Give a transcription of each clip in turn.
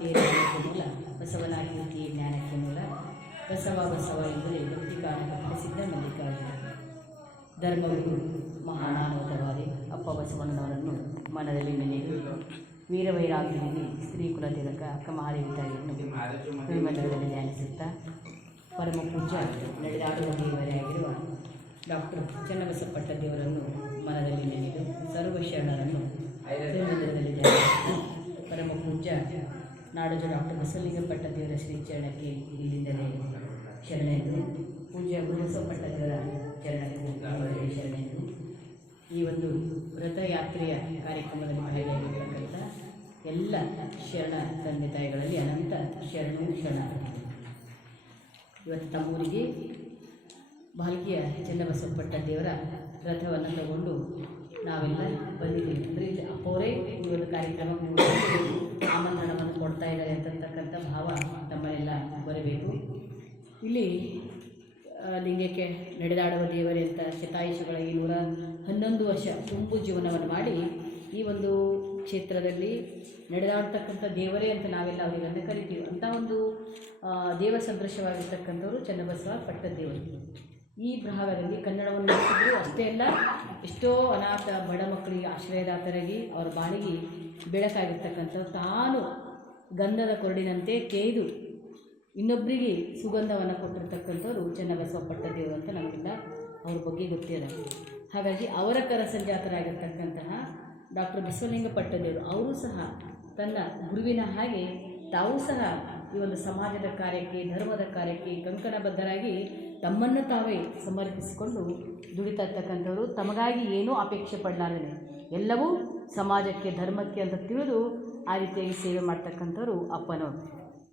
ಕೀರ್ತಿಯ ಮೂಲ ಬಸವನ ಕೀರ್ತಿಯ ಜ್ಞಾನಕ್ಕೆ ಮೂಲ ಬಸವ ಎಂದರೆ ಭಕ್ತಿಗಾನ ಪ್ರಸಿದ್ಧ ಮಲ್ಲಿಕಾರ್ಜುನ ಧರ್ಮಗುರು ಮಹಾನಾನವತಾರಿ ಅಪ್ಪ ಬಸವಣ್ಣನವರನ್ನು ಮನದಲ್ಲಿ ನೆನೆದು ವೀರವೈರಾಗ್ಯದಲ್ಲಿ ಸ್ತ್ರೀ ಕುಲತಿಲಕ ಅಕ್ಕಮಹಾದೇವಿ ತಾಯಿಯನ್ನು ಗುರುಮಂದಿರದಲ್ಲಿ ಧ್ಯಾನಿಸುತ್ತಾ ಪರಮ ಪೂಜ್ಯ ನಡೆದಾಡುವ ದೇವರಾಗಿರುವ ಡಾಕ್ಟರ್ ಚನ್ನಬಸಪ್ಪ ದೇವರನ್ನು ಮನದಲ್ಲಿ ನೆನೆದು ಸರ್ವ ಶರಣರನ್ನು ಗುರುಮಂದಿರದಲ್ಲಿ ಧ್ಯಾನಿಸುತ್ತಾ ಪರಮ ಪೂಜ್ಯ ನಾಡೋಜ ಡಾಕ್ಟರ್ ಬಸವಲಿಂಗಪ್ಪ ದೇವರ ಶ್ರೀಚರಣಕ್ಕೆ ಇಲ್ಲಿಂದಲೇ ಶರಣೆಂದು ಪೂಜ್ಯ ಗುರುಬಸಪ್ಪ ದೇವರ ಚರಣಕ್ಕೆ ಶರಣೆಂದು ಈ ಒಂದು ರಥಯಾತ್ರೆಯ ಕಾರ್ಯಕ್ರಮದಲ್ಲಿ ಭಾಗಿಯಾಗಿರ್ತಕ್ಕಂಥ ಎಲ್ಲ ಶರಣ ತಂದೆ ತಾಯಿಗಳಲ್ಲಿ ಅನಂತ ಶರಣು ಇವತ್ತು ತಮ್ಮೂರಿಗೆ ಭಾಲ್ಕಿಯ ಚನ್ನಬಸವಪಟ್ಟ ದೇವರ ರಥವನ್ನು ತಗೊಂಡು ನಾವೆಲ್ಲ ಬಂದಿದ್ದೀವಿ. ಅಂದರೆ ಅಪ್ಪವರೇ ಈ ಒಂದು ಕಾರ್ಯಕ್ರಮಕ್ಕೆ ಆಮಂತ್ರಣವನ್ನು ಕೊಡ್ತಾ ಇದ್ದಾರೆ ಅಂತಕ್ಕಂಥ ಭಾವ ನಮ್ಮನ್ನೆಲ್ಲ ಬರಬೇಕು. ಇಲ್ಲಿ ಲಿಂಗಕ್ಕೆ ನಡೆದಾಡುವ ದೇವರೇ ಅಂತ ಶತಾಯುಷಗಳಿಗೆ 111 ವರ್ಷ ತುಂಬು ಜೀವನವನ್ನು ಮಾಡಿ ಈ ಒಂದು ಕ್ಷೇತ್ರದಲ್ಲಿ ನಡೆದಾಡ್ತಕ್ಕಂಥ ದೇವರೇ ಅಂತ ನಾವೆಲ್ಲ ಅವರಿಗನ್ನು ಕರಿತೀವಿ. ಅಂಥ ಒಂದು ದೇವ ಸದೃಶವಾಗಿರ್ತಕ್ಕಂಥವರು ಚನ್ನಬಸವ ಪಟ್ಟದೇವರು. ಈ ಭಾಗದಲ್ಲಿ ಕನ್ನಡವನ್ನು ನಡೆಸಿದ್ರು ಅಷ್ಟೇ ಅಲ್ಲ, ಎಷ್ಟೋ ಅನಾಥ ಬಡ ಮಕ್ಕಳಿಗೆ ಆಶ್ರಯದಾತರಾಗಿ ಅವರ ಬಾಳಿಗೆ ಬೆಳಕಾಗಿರ್ತಕ್ಕಂಥ ತಾನು ಗಂಧದ ಕೊರಡಿನಂತೆ ಕೇಯ್ದು ಇನ್ನೊಬ್ಬರಿಗೆ ಸುಗಂಧವನ್ನು ಕೊಟ್ಟಿರ್ತಕ್ಕಂಥವ್ರು ಚನ್ನಬಸವ ಪಟ್ಟದೇವರು ಅಂತ ನಮಗೆಲ್ಲ ಅವ್ರ ಬಗ್ಗೆ ಗೊತ್ತಿದೆ. ಹಾಗಾಗಿ ಅವರ ಕರ ಸಂಜಾತರಾಗಿರ್ತಕ್ಕಂತಹ ಡಾಕ್ಟರ್ ಬಸವಲಿಂಗ ಪಟ್ಟದೇವರು ಅವರು ಸಹ ತನ್ನ ಗುರುವಿನ ಹಾಗೆ ತಾವೂ ಸಹ ಈ ಒಂದು ಸಮಾಜದ ಕಾರ್ಯಕ್ಕೆ ಧರ್ಮದ ಕಾರ್ಯಕ್ಕೆ ಕಂಕಣಬದ್ಧರಾಗಿ ತಮ್ಮನ್ನು ತಾವೇ ಸಮರ್ಪಿಸಿಕೊಂಡು ದುಡಿತಾ ಇರ್ತಕ್ಕಂಥವ್ರು. ತಮಗಾಗಿ ಏನೂ ಅಪೇಕ್ಷೆ ಪಡಲಾರದೆ ಎಲ್ಲವೂ ಸಮಾಜಕ್ಕೆ ಧರ್ಮಕ್ಕೆ ಅಂತ ತಿಳಿದು ಆ ರೀತಿಯಾಗಿ ಸೇವೆ ಮಾಡ್ತಕ್ಕಂಥವ್ರು ಅಪ್ಪನವರು.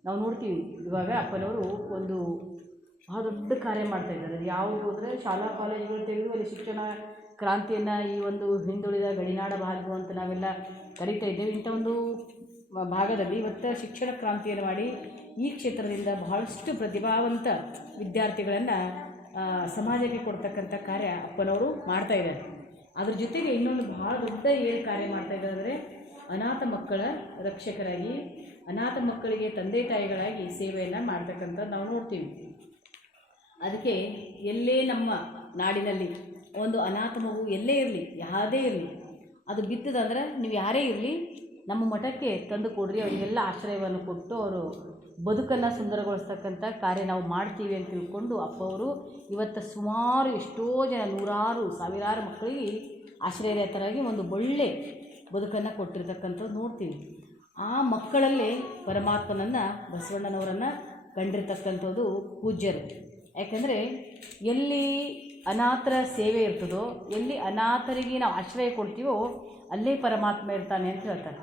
ನಾವು ನೋಡ್ತೀವಿ ಇವಾಗ ಅಪ್ಪನವರು ಒಂದು ಬಹಳ ದೊಡ್ಡ ಕಾರ್ಯ ಮಾಡ್ತಾಯಿದ್ದಾರೆ. ಯಾವುದು ಅಂದರೆ ಶಾಲಾ ಕಾಲೇಜುಗಳು ತೆಗೆದು ಅಲ್ಲಿ ಶಿಕ್ಷಣ ಕ್ರಾಂತಿಯನ್ನು ಈ ಒಂದು ಹಿಂದುಳಿದ ಗಡಿನಾಡ ಭಾಗ ಅಂತ ನಾವೆಲ್ಲ ಕರೀತಾ ಇದ್ದೇವೆ. ಇಂಥ ಒಂದು ಭಾಗದಲ್ಲಿ ಇವತ್ತು ಶಿಕ್ಷಣ ಕ್ರಾಂತಿಯನ್ನು ಮಾಡಿ ಈ ಕ್ಷೇತ್ರದಿಂದ ಬಹಳಷ್ಟು ಪ್ರತಿಭಾವಂತ ವಿದ್ಯಾರ್ಥಿಗಳನ್ನು ಸಮಾಜಕ್ಕೆ ಕೊಡ್ತಕ್ಕಂಥ ಕಾರ್ಯ ಅಪ್ಪನವರು ಮಾಡ್ತಾಯಿದ್ದಾರೆ. ಅದ್ರ ಜೊತೆಗೆ ಇನ್ನೊಂದು ಬಹಳ ದೊಡ್ಡ ಏನು ಕಾರ್ಯ ಮಾಡ್ತಾಯಿದ್ದಾರೆ ಅಂದರೆ ಅನಾಥ ಮಕ್ಕಳ ರಕ್ಷಕರಾಗಿ ಅನಾಥ ಮಕ್ಕಳಿಗೆ ತಂದೆ ತಾಯಿಗಳಾಗಿ ಸೇವೆಯನ್ನು ಮಾಡ್ತಕ್ಕಂಥ ನಾವು ನೋಡ್ತೀವಿ. ಅದಕ್ಕೆ ಎಲ್ಲೇ ನಮ್ಮ ನಾಡಿನಲ್ಲಿ ಒಂದು ಅನಾಥ ಮಗು ಎಲ್ಲೇ ಇರಲಿ, ಯಾವುದೇ ಇರಲಿ, ಅದು ಬಿತ್ತದಂದ್ರೆ ನೀವು ಯಾರೇ ಇರಲಿ ನಮ್ಮ ಮಠಕ್ಕೆ ತಂದು ಕೊಡ್ರಿ, ಅವರಿಗೆಲ್ಲ ಆಶ್ರಯವನ್ನು ಕೊಟ್ಟು ಅವರು ಬದುಕನ್ನು ಸುಂದರಗೊಳಿಸ್ತಕ್ಕಂಥ ಕಾರ್ಯ ನಾವು ಮಾಡ್ತೀವಿ ಅಂತ ತಿಳ್ಕೊಂಡು ಅಪ್ಪವರು ಇವತ್ತು ಸುಮಾರು ಎಷ್ಟೋ ಜನ ನೂರಾರು ಸಾವಿರಾರು ಮಕ್ಕಳಿಗೆ ಆಶ್ರಯರಹಿತರಾಗಿ ಒಂದು ಒಳ್ಳೆ ಬದುಕನ್ನು ಕೊಟ್ಟಿರ್ತಕ್ಕಂಥದ್ದು ನೋಡ್ತೀವಿ. ಆ ಮಕ್ಕಳಲ್ಲೇ ಪರಮಾತ್ಮನನ್ನು ಬಸವಣ್ಣನವರನ್ನು ಕಂಡಿರ್ತಕ್ಕಂಥದ್ದು ಪೂಜ್ಯರು. ಯಾಕೆಂದರೆ ಎಲ್ಲಿ ಅನಾಥರ ಸೇವೆ ಇರ್ತದೋ, ಎಲ್ಲಿ ಅನಾಥರಿಗೆ ನಾವು ಆಶ್ರಯ ಕೊಡ್ತೀವೋ ಅಲ್ಲೇ ಪರಮಾತ್ಮ ಇರ್ತಾನೆ ಅಂತ ಹೇಳ್ತಾರೆ.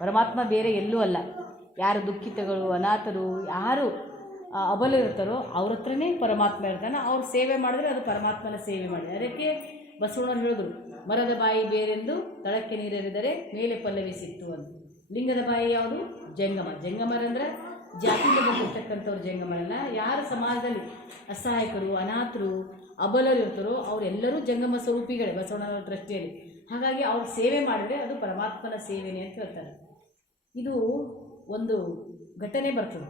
ಪರಮಾತ್ಮ ಬೇರೆ ಎಲ್ಲೂ ಅಲ್ಲ. ಯಾರು ದುಃಖಿತಗಳು ಅನಾಥರು ಯಾರು ಅಬಲ ಇರ್ತಾರೋ ಅವ್ರ ಹತ್ರನೇ ಪರಮಾತ್ಮ ಇರ್ತಾನೆ. ಅವ್ರು ಸೇವೆ ಮಾಡಿದ್ರೆ ಅದು ಪರಮಾತ್ಮನ ಸೇವೆ ಮಾಡಿ. ಅದಕ್ಕೆ ಬಸವಣ್ಣರು ಹೇಳಿದ್ರು, ಮರದ ಬಾಯಿ ಬೇರೆಂದು ತಳಕ್ಕೆ ನೀರೆರಿದರೆ ಮೇಲೆ ಪಲ್ಲವಿ ಸಿಕ್ತು ಅಂತ. ಲಿಂಗದ ಬಾಯಿ ಯಾವುದು? ಜಂಗಮ. ಜಂಗಮರಂದ್ರೆ ಜಾತಿಯಿಂದ ಬಂದಿರ್ತಕ್ಕಂಥವ್ರು ಜಂಗಮರಲ್ಲ. ಯಾರು ಸಮಾಜದಲ್ಲಿ ಅಸಹಾಯಕರು ಅನಾಥರು ಅಬಲರು ಇರ್ತಾರೋ ಅವರೆಲ್ಲರೂ ಜಂಗಮ ಸ್ವರೂಪಿಗಳೇ ಬಸವಣ್ಣನ ದೃಷ್ಟಿಯಲ್ಲಿ. ಹಾಗಾಗಿ ಅವ್ರು ಸೇವೆ ಮಾಡಿದರೆ ಅದು ಪರಮಾತ್ಮನ ಸೇವೆನೇ ಅಂತ ಹೇಳ್ತಾರೆ. ಇದು ಒಂದು ಘಟನೆ ಬರ್ತದೆ.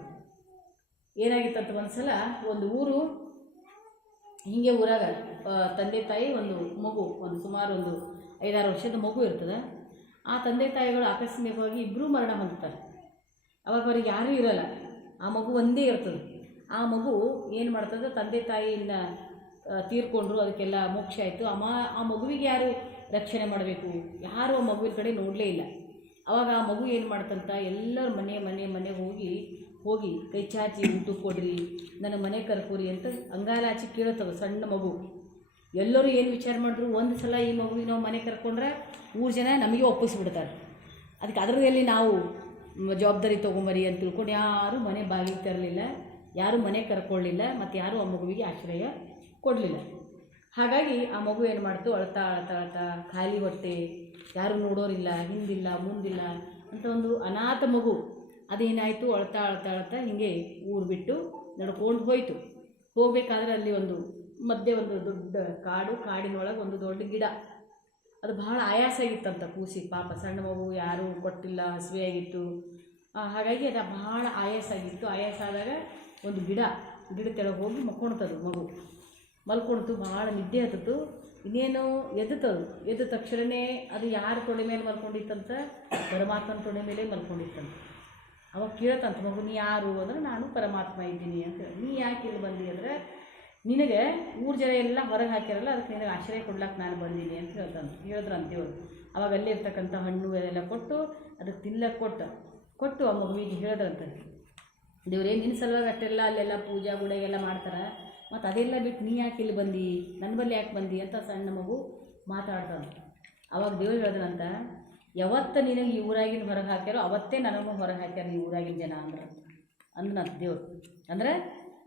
ಏನಾಗಿತ್ತಂತ ಒಂದು ಸಲ ಒಂದು ಊರು ಹೀಗೆ ಊರಾಗ ತಂದೆ ತಾಯಿ ಒಂದು ಮಗು ಒಂದು ಸುಮಾರು ಒಂದು 5-6 ವರ್ಷದ ಮಗು ಇರ್ತದೆ. ಆ ತಂದೆ ತಾಯಿಗಳು ಆಕಸ್ಮಿಕವಾಗಿ ಇಬ್ಬರೂ ಮರಣ ಹೊಂದುತ್ತಾರೆ. ಅವಾಗ ಅವ್ರಿಗೆ ಯಾರೂ ಇರೋಲ್ಲ, ಆ ಮಗು ಒಂದೇ ಇರ್ತದೆ. ಆ ಮಗು ಏನು ಮಾಡ್ತದೆ, ತಂದೆ ತಾಯಿಯಿಂದ ತೀರ್ಕೊಂಡ್ರು, ಅದಕ್ಕೆಲ್ಲ ಮೋಕ್ಷ ಆಯಿತು. ಆ ಮಗುವಿಗೆ ಯಾರು ರಕ್ಷಣೆ ಮಾಡಬೇಕು, ಯಾರು ಆ ಮಗುವಿನ ಕಡೆ ನೋಡಲೇ ಇಲ್ಲ. ಆವಾಗ ಆ ಮಗು ಏನು ಮಾಡ್ತಂತ ಎಲ್ಲರ ಮನೆಗೆ ಹೋಗಿ ಕೈ ಚಾಚಿ ಊಟ ಕೊಡ್ರಿ, ನನ್ನ ಮನೆ ಕರ್ಕೋರಿ ಅಂತ ಅಂಗಾಲಾಚಿ ಕೇಳುತ್ತವೆ ಸಣ್ಣ ಮಗು. ಎಲ್ಲರೂ ಏನು ವಿಚಾರ ಮಾಡಿದ್ರು, ಒಂದು ಸಲ ಈ ಮಗುವಿಗೆ ನಾವು ಮನೆ ಕರ್ಕೊಂಡ್ರೆ 3 ಜನ ನಮಗೆ ಒಪ್ಪಿಸ್ಬಿಡ್ತಾರೆ. ಅದಕ್ಕೆ ಅದರಲ್ಲಿ ನಾವು ಜವಾಬ್ದಾರಿ ತೊಗೊಂಬರಿ ಅಂತ ತಿಳ್ಕೊಂಡು ಯಾರೂ ಮನೆ ಬಾಗಿಲು ತರಲಿಲ್ಲ, ಯಾರೂ ಮನೆ ಕರ್ಕೊಳ್ಳಿಲ್ಲ, ಮತ್ತು ಯಾರೂ ಆ ಮಗುವಿಗೆ ಆಶ್ರಯ ಕೊಡಲಿಲ್ಲ. ಹಾಗಾಗಿ ಆ ಮಗು ಏನು ಮಾಡ್ತು, ಅಳ್ತಾ ಖಾಲಿ ಹೊಟ್ಟೆ, ಯಾರೂ ನೋಡೋರಿಲ್ಲ, ಹಿಂದಿಲ್ಲ ಮುಂದಿಲ್ಲ ಅಂತ ಒಂದು ಅನಾಥ ಮಗು. ಅದೇನಾಯಿತು, ಅಳ್ತಾ ಹೀಗೆ ಊರು ಬಿಟ್ಟು ನಡ್ಕೊಂಡು ಹೋಯಿತು. ಹೋಗಬೇಕಾದ್ರೆ ಅಲ್ಲಿ ಮಧ್ಯೆ ಒಂದು ದೊಡ್ಡ ಕಾಡಿನೊಳಗೆ ಒಂದು ದೊಡ್ಡ ಗಿಡ. ಅದು ಬಹಳ ಆಯಾಸ ಆಗಿತ್ತಂತ ಕೂಸಿ, ಪಾಪ ಸಣ್ಣ ಮಗು, ಯಾರೂ ಕೊಟ್ಟಿಲ್ಲ, ಹಸಿವೆಯಾಗಿತ್ತು. ಹಾಗಾಗಿ ಅದು ಭಾಳ ಆಯಾಸ ಆಗಿತ್ತು. ಆಯಾಸ ಆದಾಗ ಒಂದು ಗಿಡ ಕೆಳಗೆ ಹೋಗಿ ಮಲ್ಕೊಳ್ತದು ಮಗು. ಮಲ್ಕೊಳ್ತು, ಭಾಳ ನಿದ್ದೆ ಹತ್ತಿತ್ತು. ಇನ್ನೇನು ಎದ್ದುತ್ತದು. ಎದ್ದ ತಕ್ಷಣವೇ ಅದು ಯಾರ ತೊಡೆ ಮೇಲೆ ಮಲ್ಕೊಂಡಿತ್ತಂತ, ಪರಮಾತ್ಮನ ತೊಡೆ ಮೇಲೆ ಮಲ್ಕೊಂಡಿತ್ತಂತ. ಅವಾಗ ಕೇಳ್ತಂತ ಮಗು, ನೀ ಯಾರು ಅಂದರೆ ನಾನು ಪರಮಾತ್ಮ ಇದ್ದೀನಿ ಅಂತ ಹೇಳಿ. ನೀ ಯಾಕೆ ಇಲ್ಲಿ ಬಂದಿ ಅಂದರೆ, ನಿನಗೆ ಊರು ಜನ ಎಲ್ಲ ಹೊರಗೆ ಹಾಕ್ಯಾರಲ್ಲ, ಅದಕ್ಕೆ ನಿನಗೆ ಆಶ್ರಯ ಕೊಡ್ಲಿಕ್ಕೆ ನಾನು ಬಂದೀನಿ ಅಂತ ಹೇಳಿದ್ರಂತೇವರು. ಅವಾಗ ಅಲ್ಲೇ ಇರ್ತಕ್ಕಂಥ ಹಣ್ಣು ಎಲ್ಲ ಕೊಟ್ಟು ಅದಕ್ಕೆ ತಿನ್ಲಕ್ಕೆ ಕೊಟ್ಟು ಆ ಮಗುವಿಗೆ ಹೇಳಿದ್ರಂತೆ, ದೇವ್ರೇ ನಿನ್ನ ಸಲುವಾಗಿ ಅಷ್ಟೆಲ್ಲ ಅಲ್ಲೆಲ್ಲ ಪೂಜಾ ಗುಡೆಗೆಲ್ಲ ಮಾಡ್ತಾರೆ, ಮತ್ತು ಅದೆಲ್ಲ ಬಿಟ್ಟು ನೀ ಯಾಕೆ ಇಲ್ಲಿ ಬಂದು, ನನ್ನ ಬಲ್ಲಿ ಯಾಕೆ ಬಂದು ಅಂತ ಸಣ್ಣ ಮಗು ಮಾತಾಡ್ತಾನೆ. ಅವಾಗ ದೇವ್ರು ಹೇಳಿದ್ರಂತ, ಯಾವತ್ತು ನಿನಗೆ ಈ ಊರಾಗಿನ ಹೊರಗೆ ಹಾಕ್ಯಾರೋ ಅವತ್ತೇ ನನಗೂ ಹೊರಗೆ ಹಾಕ್ಯಾರ ಈ ಊರಾಗಿನ ಜನ ಅಂದ್ರಂತ ದೇವ್ರು. ಅಂದರೆ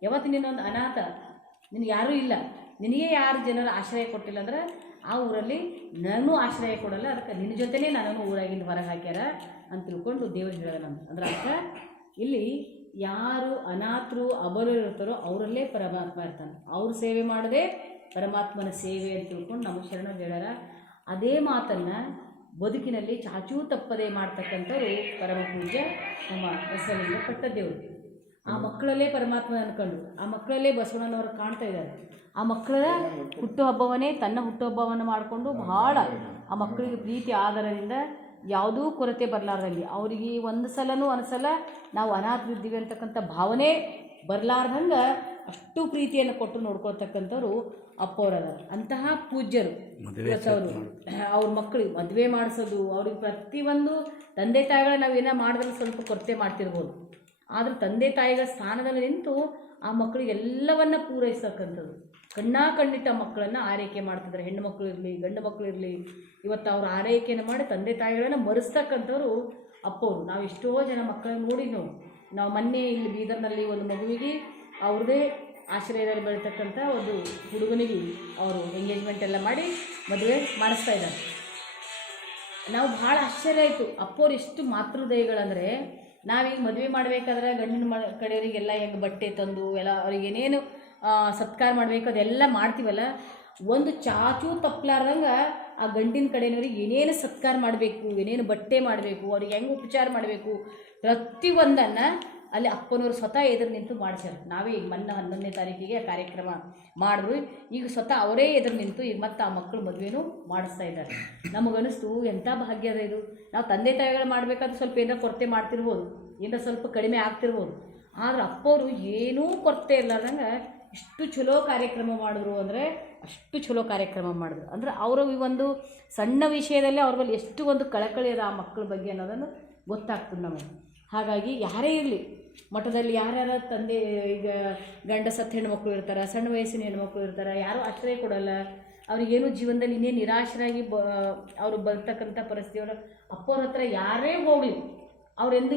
ಯಾವತ್ತು ನೀನೊಂದು ಅನಾಥ, ನಿನಗೆ ಯಾರೂ ಇಲ್ಲ, ನಿನಗೆ ಯಾರು ಜನರು ಆಶ್ರಯ ಕೊಟ್ಟಿಲ್ಲ ಅಂದ್ರೆ ಆ ಊರಲ್ಲಿ ನನಗೂ ಆಶ್ರಯ ಕೊಡಲ್ಲ, ಅದಕ್ಕೆ ನಿನ್ನ ಜೊತೆನೇ ನನಗೂ ಊರಾಗಿಂದ ಹೊರಗೆ ಹಾಕ್ಯಾರ ಅಂತ ತಿಳ್ಕೊಂಡು ದೇವ್ರು ಹೇಳೋದಂತ. ಅಂದ್ರೆ ಅರ್ಥ ಇಲ್ಲಿ ಯಾರು ಅನಾಥರು ಅಬಲರು ಇರ್ತಾರೋ ಅವರಲ್ಲೇ ಪರಮಾತ್ಮ ಇರ್ತಾನೆ. ಅವ್ರ ಸೇವೆ ಮಾಡದೆ ಪರಮಾತ್ಮನ ಸೇವೆ ಅಂತ ತಿಳ್ಕೊಂಡು ನಮ್ಮ ಶರಣರು ಹೇಳ್ಯಾರ. ಅದೇ ಮಾತನ್ನು ಬದುಕಿನಲ್ಲಿ ಚಾಚೂ ತಪ್ಪದೆ ಮಾಡ್ತಕ್ಕಂಥವ್ರು ಪರಮ ಪೂಜ್ಯ ನಮ್ಮ ಬಸವಲಿಂಗ ಪಟ್ಟದೇವರು. ಆ ಮಕ್ಕಳಲ್ಲೇ ಪರಮಾತ್ಮ ಅನ್ಕೊಂಡು ಆ ಮಕ್ಕಳಲ್ಲೇ ಬಸವಣ್ಣನವರು ಕಾಣ್ತಾ ಇದ್ದಾರೆ. ಆ ಮಕ್ಕಳ ಹುಟ್ಟುಹಬ್ಬವನ್ನೇ ತನ್ನ ಹುಟ್ಟುಹಬ್ಬವನ್ನು ಮಾಡಿಕೊಂಡು ಭಾಳ ಆ ಮಕ್ಕಳಿಗೆ ಪ್ರೀತಿ ಆಧಾರದಿಂದ ಯಾವುದೂ ಕೊರತೆ ಬರಲಾರ್ದಂಗೆ, ಅವರಿಗೆ ಒಂದು ಸಲನೂ ಅನಿಸಲ್ಲ ನಾವು ಅನಾಥರಿದ್ದೀವಿ ಅಂತಕ್ಕಂಥ ಭಾವನೆ ಬರಲಾರ್ದಂಗೆ ಅಷ್ಟು ಪ್ರೀತಿಯನ್ನು ಕೊಟ್ಟು ನೋಡ್ಕೊಳ್ತಕ್ಕಂಥವ್ರು ಅಪ್ಪವರದ. ಅಂತಹ ಪೂಜ್ಯರು ಇವತ್ತವರು ಅವ್ರ ಮಕ್ಕಳಿಗೆ ಮದುವೆ ಮಾಡಿಸೋದು, ಅವ್ರಿಗೆ ಪ್ರತಿಯೊಂದು ತಂದೆ ತಾಯಿಗಳ ನಾವೇನೋ ಮಾಡಿದ್ರೆ ಸ್ವಲ್ಪ ಕೊರತೆ ಮಾಡ್ತಿರ್ಬೋದು, ಆದರೂ ತಂದೆ ತಾಯಿಗಳ ಸ್ಥಾನದಲ್ಲಿ ನಿಂತು ಆ ಮಕ್ಕಳಿಗೆ ಎಲ್ಲವನ್ನ ಪೂರೈಸ್ತಕ್ಕಂಥದ್ದು. ಕಣ್ಣಿಟ್ಟ ಮಕ್ಕಳನ್ನು ಆರೈಕೆ ಮಾಡ್ತಿದ್ದಾರೆ. ಹೆಣ್ಣು ಮಕ್ಕಳು ಇರಲಿ ಗಂಡು ಮಕ್ಕಳು ಇರಲಿ, ಇವತ್ತು ಅವ್ರ ಆರೈಕೆಯನ್ನು ಮಾಡಿ ತಂದೆ ತಾಯಿಗಳನ್ನು ಮರೆಸ್ತಕ್ಕಂಥವ್ರು ಅಪ್ಪವರು. ನಾವು ಎಷ್ಟೋ ಜನ ಮಕ್ಕಳನ್ನು ನೋಡಿ ನಾವು ಮೊನ್ನೆ ಇಲ್ಲಿ ಬೀದರ್ನಲ್ಲಿ ಒಂದು ಮಗುವಿಗೆ ಅವ್ರದ್ದೇ ಆಶ್ರಯದಲ್ಲಿ ಬೆಳೀತಕ್ಕಂಥ ಒಂದು ಹುಡುಗನಿಗೆ ಅವರು ಎಂಗೇಜ್ಮೆಂಟ್ ಎಲ್ಲ ಮಾಡಿ ಮದುವೆ ಮಾಡಿಸ್ತಾ ಇದ್ದಾರೆ. ನಾವು ಭಾಳ ಆಶ್ಚರ್ಯ ಆಯಿತು, ಅಪ್ಪವ್ರು ಎಷ್ಟು ಮಾತೃದಯಗಳಂದರೆ, ನಾವೀಗ ಮದುವೆ ಮಾಡಬೇಕಾದ್ರೆ ಗಂಡಿನ ಕಡೆಯವರಿಗೆಲ್ಲ ಹೆಂಗೆ ಬಟ್ಟೆ ತಂದು ಎಲ್ಲ ಅವ್ರಿಗೆ ಏನೇನು ಸತ್ಕಾರ ಮಾಡಬೇಕು ಅದೆಲ್ಲ ಮಾಡ್ತೀವಲ್ಲ, ಒಂದು ಚಾಚೂ ತಪ್ಪಲಾರ್ದಂಗೆ ಆ ಗಂಡಿನ ಕಡೆಯವ್ರಿಗೆ ಏನೇನು ಸತ್ಕಾರ ಮಾಡಬೇಕು, ಏನೇನು ಬಟ್ಟೆ ಮಾಡಬೇಕು, ಅವ್ರಿಗೆ ಹೆಂಗೆ ಉಪಚಾರ ಮಾಡಬೇಕು, ಪ್ರತಿಯೊಂದನ್ನು ಅಲ್ಲಿ ಅಪ್ಪನವರು ಸ್ವತಃ ಎದುರು ನಿಂತು ಮಾಡಿಸ್ಯಾರ. ನಾವೇ ಈಗ ಮೊನ್ನೆ 11ನೇ ತಾರೀಕಿಗೆ ಕಾರ್ಯಕ್ರಮ ಮಾಡಿದ್ರು, ಈಗ ಸ್ವತಃ ಅವರೇ ಎದುರು ನಿಂತು ಈಗ ಮತ್ತೆ ಆ ಮಕ್ಕಳು ಮದುವೆನೂ ಮಾಡಿಸ್ತಾ ಇದ್ದಾರೆ. ನಮಗನಿಸ್ತು ಎಂಥ ಭಾಗ್ಯದ ಇದು. ನಾವು ತಂದೆ ತಾಯಿಗಳು ಮಾಡಬೇಕಾದ್ರೆ ಸ್ವಲ್ಪ ಏನಾರ ಕೊರತೆ ಮಾಡ್ತಿರ್ಬೋದು, ಏನಾರ ಸ್ವಲ್ಪ ಕಡಿಮೆ ಆಗ್ತಿರ್ಬೋದು, ಆದರೆ ಅಪ್ಪವರು ಏನೂ ಕೊರತೆ ಇರ್ಲಾರ್ದಂಗೆ ಇಷ್ಟು ಚಲೋ ಕಾರ್ಯಕ್ರಮ ಮಾಡಿದ್ರು ಅಂದರೆ ಅಷ್ಟು ಚಲೋ ಕಾರ್ಯಕ್ರಮ ಮಾಡಿದ್ರು. ಅಂದರೆ ಅವರು ಈ ಒಂದು ಸಣ್ಣ ವಿಷಯದಲ್ಲೇ ಅವ್ರ ಬಳಿ ಎಷ್ಟು ಒಂದು ಕಳಕಳಿ ಇರೋ ಆ ಮಕ್ಕಳ ಬಗ್ಗೆ ಅನ್ನೋದನ್ನು ಗೊತ್ತಾಗ್ತದೆ ನಮಗೆ. ಹಾಗಾಗಿ ಯಾರೇ ಇರಲಿ, ಮಠದಲ್ಲಿ ಯಾರ್ಯಾರ ತಂದೆ ಈಗ ಗಂಡ ಸತ್ತ ಹೆಣ್ಮಕ್ಳು ಇರ್ತಾರೆ, ಸಣ್ಣ ವಯಸ್ಸಿನ ಹೆಣ್ಮಕ್ಳು ಇರ್ತಾರೆ, ಯಾರೂ ಆಶ್ರಯ ಕೊಡೋಲ್ಲ, ಅವ್ರಿಗೇನು ಜೀವನದಲ್ಲಿ ಇನ್ನೇನು ನಿರಾಶರಾಗಿ ಅವರು ಬರ್ತಕ್ಕಂಥ ಪರಿಸ್ಥಿತಿಯೊಳಗೆ ಅಪ್ಪವ್ರ ಹತ್ರ ಯಾರೇ ಹೋಗಲಿ ಅವರೆಂದು